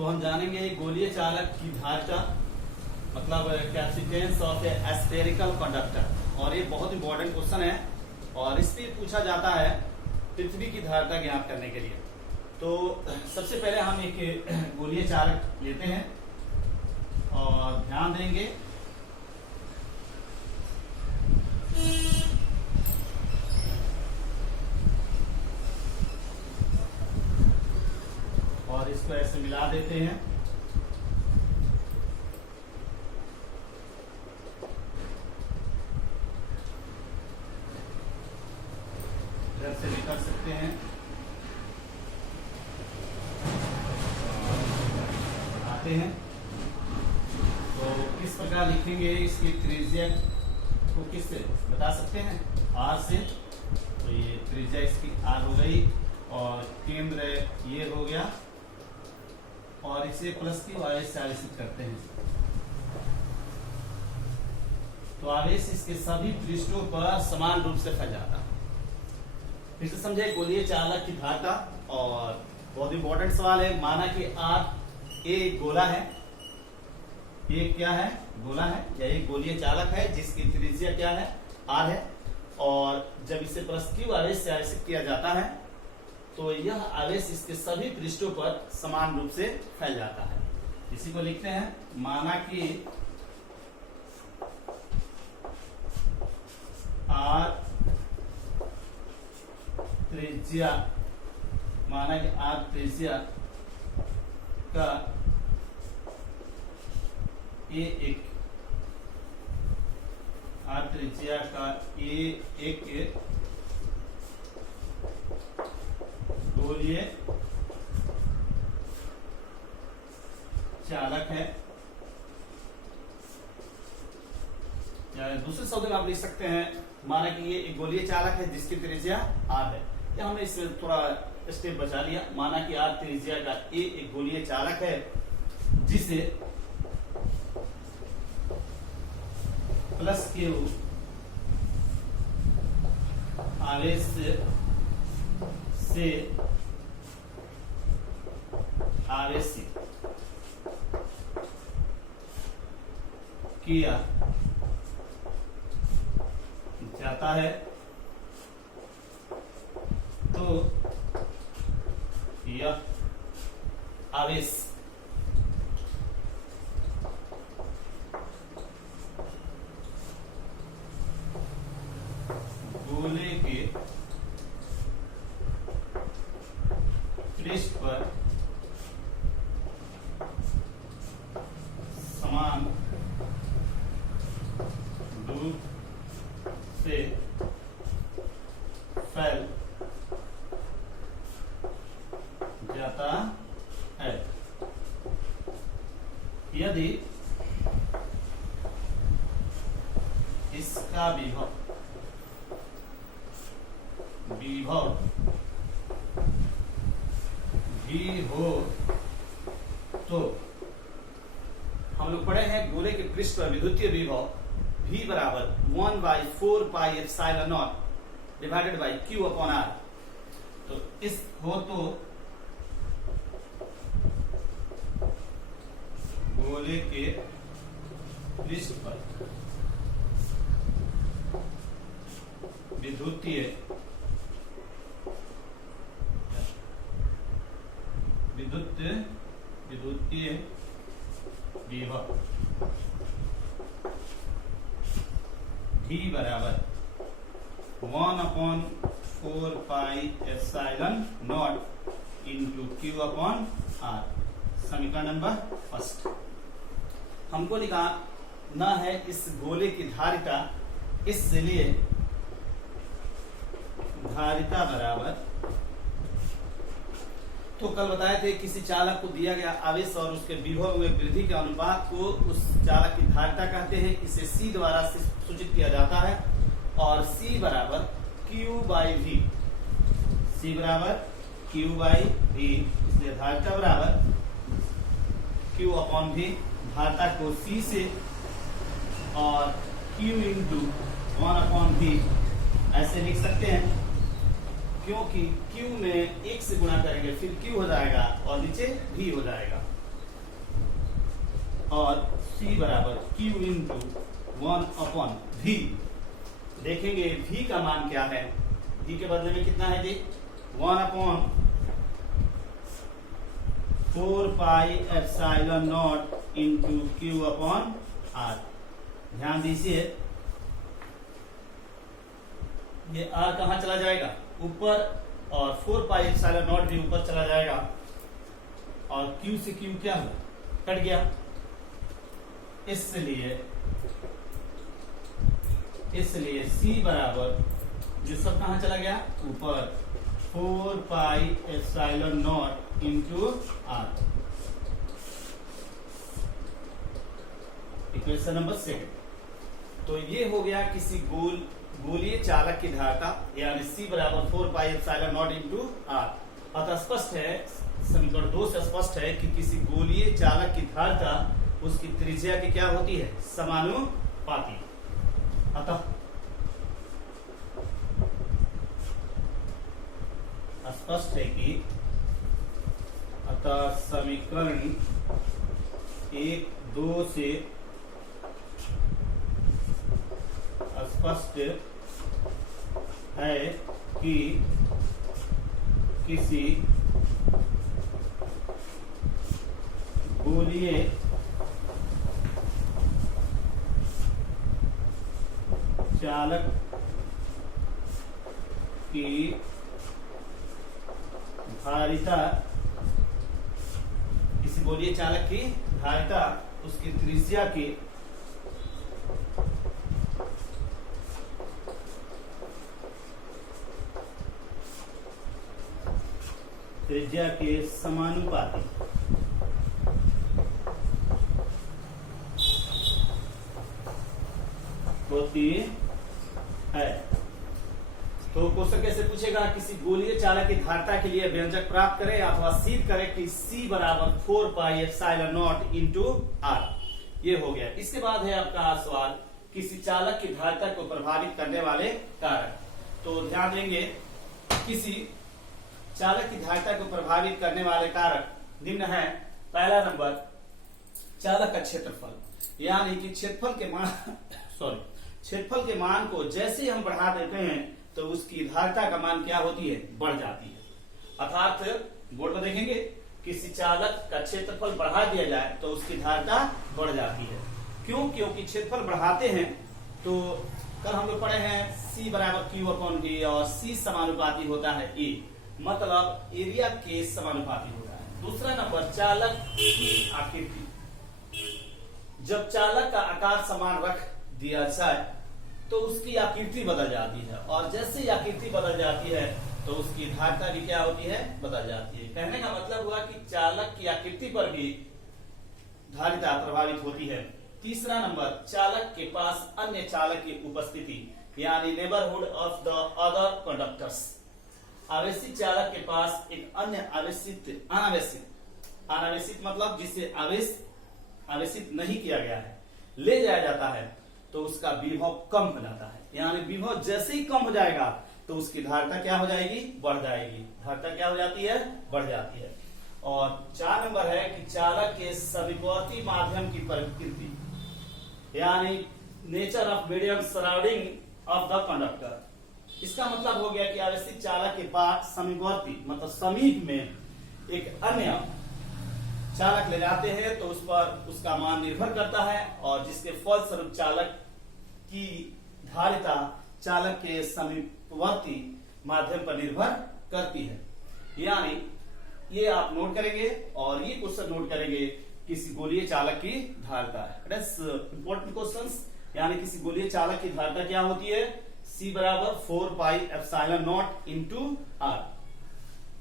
तो हम जानेंगे गोलीय चालक की धारिता मतलब capacitance of A spherical conductor. और ये बहुत इंपॉर्टेंट क्वेश्चन है और इस पे पूछा जाता है पृथ्वी की धारिता ज्ञात करने के लिए। तो सबसे पहले हम एक गोलीय चालक लेते हैं और ध्यान देंगे और इसको ऐसे मिला देते हैं। इधर से भी कर सकते हैं, आते हैं। तो किस प्रकार लिखेंगे इसकी त्रिज्या को, किससे बता सकते हैं? आर से। तो ये त्रिज्या इसकी आर हो गई और केंद्र ये हो गया और इसे प्लस की आवेश से आवेशित करते हैं। तो आवेश इसके सभी पृष्ठों पर समान रूप से फैल जाता है। फिर से समझे गोलीय चालक की धारिता। और बहुत इंपॉर्टेंट सवाल है, माना कि आप एक गोला है, ये क्या है? गोला है या एक गोलीय चालक है जिसकी त्रिज्या क्या है? आर है। और जब इसे प्लस क्यू आवेश से आवेशित किया जाता है तो यह आवेश इसके सभी पृष्ठों पर समान रूप से फैल जाता है। इसी को लिखते हैं, माना कि आर त्रिज्या, माना कि आर त्रिज्या का एक आर त्रिज्या का एक गोलीय चालक है। या दूसरे शब्द में आप लिख सकते हैं, माना कि ये एक गोलीय चालक है जिसकी त्रिज्या आर है। या हमने इसमें थोड़ा स्टेप बचा लिया, माना कि आर त्रिज्या का एक गोलीय चालक है जिसे प्लस क्यू आवेश से आवेशित किया जाता है। तो यह आवेश गोले के पृष्ठ पर समान रूप से फैल जाता है यदि इसका विभव भी हो। तो हम लोग पढ़े हैं गोले के पृष्ठ पर विद्युतीय विभव V बराबर 1/4πε0 डिवाइडेड बाई Q/R। तो इस हो तो गोले के पृष्ठ पर विद्युतीय विभव V बराबर 1/4πε0 इंटू Q/R। समीकरण नंबर फर्स्ट हमको निकालना है इस गोले की धारिता। इसलिए धारिता बराबर, तो कल बताए थे किसी चालक को दिया गया आवेश और उसके विभव में वृद्धि के अनुपात को उस चालक की धारिता कहते हैं। इसे C द्वारा सूचित किया जाता है और C बराबर Q/V। C बराबर Q/V, इसलिए धारिता बराबर Q/V। धारिता को C से और Q इंटू 1/V ऐसे लिख सकते हैं, क्योंकि Q में 1 से गुणा करेंगे फिर Q हो जाएगा और नीचे V हो जाएगा। और C बराबर Q इंटू 1/V। देखेंगे V का मान क्या है। V के बदले में कितना है जी, 1/4πε0 इंटू Q/R। ध्यान दीजिए, ये R कहां चला जाएगा, ऊपर, और 4πε0 भी ऊपर चला जाएगा, और Q से Q क्या हुआ, कट गया। इसलिए C बराबर, ये सब कहां चला गया, ऊपर, 4πε0 इंटू R। Equation number 2। तो ये हो गया किसी गोलीय चालक की धारता, यानी C बराबर 4πε0 इंटू R। अतः स्पष्ट है, समीकरण 2 से स्पष्ट है कि किसी गोलीय चालक की धारता उसकी त्रिज्या की क्या होती है, समानुपाती। अतः स्पष्ट है कि समीकरण 1, 2 से स्पष्ट है कि किसी गोलीय चालक की धारिता, किसी गोलीय चालक की धारिता उसकी त्रिज्या के समानुपाती होती है। तो क्वेश्चन कैसे पूछेगा, किसी गोलीय चालक की धारिता के लिए व्यंजक प्राप्त करें अथवा सिद्ध करें कि C बराबर 4πε0 इंटू R। ये हो गया। इसके बाद है आपका सवाल, किसी चालक की धारिता को प्रभावित करने वाले कारक। तो ध्यान देंगे, किसी चालक की धारिता को प्रभावित करने वाले कारक निम्न है। पहला नंबर, चालक का क्षेत्रफल, यानी कि क्षेत्रफल के मान को जैसे हम बढ़ा देते हैं तो उसकी धारिता का मान क्या होती है, बढ़ जाती है। अर्थात बोर्ड में देखेंगे, किसी चालक का क्षेत्रफल बढ़ा दिया जाए तो उसकी धारिता बढ़ जाती है। क्यों? क्योंकि क्षेत्रफल बढ़ाते हैं तो कल हम लोग पढ़े हैं C बराबर Q/V और C समानुपाती होता है A, मतलब एरिया के समानुपाती होता है। दूसरा नंबर, चालक की आकृति। जब चालक का आकार समान रख दिया जाए तो उसकी आकृति बदल जाती है, और जैसे आकृति बदल जाती है तो उसकी धारिता भी क्या होती है, बदल जाती है। कहने का मतलब हुआ कि चालक की आकृति पर भी धारिता प्रभावित होती है। तीसरा नंबर, चालक के पास अन्य चालक की उपस्थिति, यानी neighbourhood of the other conductors. आवेशित चालक के पास एक अन्य अनावेशित मतलब जिसे आवेशित नहीं किया गया है, ले जाया जाता है तो उसका विभव कम हो जाता है। यानी विभव जैसे ही कम हो जाएगा तो उसकी धारिता क्या हो जाएगी, बढ़ जाएगी। धारिता क्या हो जाती है, बढ़ जाती है। और 4 नंबर है कि चालक के समीपवर्ती माध्यम की प्रकृति, यानी nature of medium surrounding of the conductor. इसका मतलब हो गया कि आवेशित चालक के पास समीपवर्ती मतलब समीप में एक अन्य चालक ले जाते हैं तो उस पर उसका मान निर्भर करता है, और जिसके फलस्वरूप चालक की धारिता चालक के समीपवर्ती माध्यम पर निर्भर करती है। यानी ये आप नोट करेंगे और ये क्वेश्चन नोट करेंगे, किसी गोलीय चालक की धारिता है। इंपॉर्टेंट क्वेश्चंस, यानी किसी गोलीय चालक की धारिता क्या होती है, C बराबर 4πε0 इंटू R,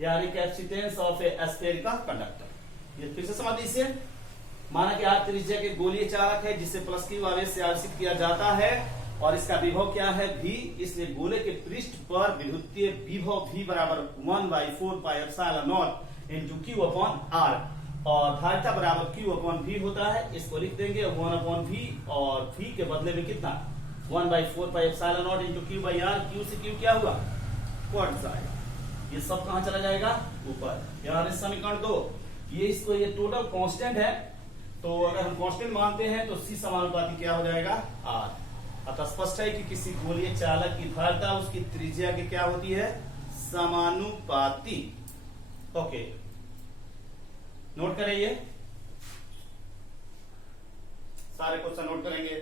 यानी capacitance of A spherical conductor. ये फिर से समझ लीजिए, माना कि R त्रिज्या के गोलीय चालक है जिसे प्लस Q आवेश से आवेशित किया जाता है, और इसका विभव क्या है, V। इसलिए गोले के पृष्ठ पर विद्युतीय विभव V बराबर 1/4πε0 इंटू Q/R, और धारिता बराबर Q/V होता है। इसको लिख देंगे 1/V, और V के बदले में कितना, 1/4πε0 इंटू Q/R। Q से Q क्या हुआ, कट जाएगा। ये सब कहां चला जाएगा, ऊपर। यानी समीकरण 2, ये टोटल कांस्टेंट है, तो अगर हम कांस्टेंट मानते हैं तो C समानुपाती क्या हो जाएगा R। अतः स्पष्ट है कि किसी गोलीय चालक की धारिता उसकी त्रिज्या की क्या होती है, समानुपाती। ओके, नोट करें, ये सारे क्वेश्चन नोट करेंगे।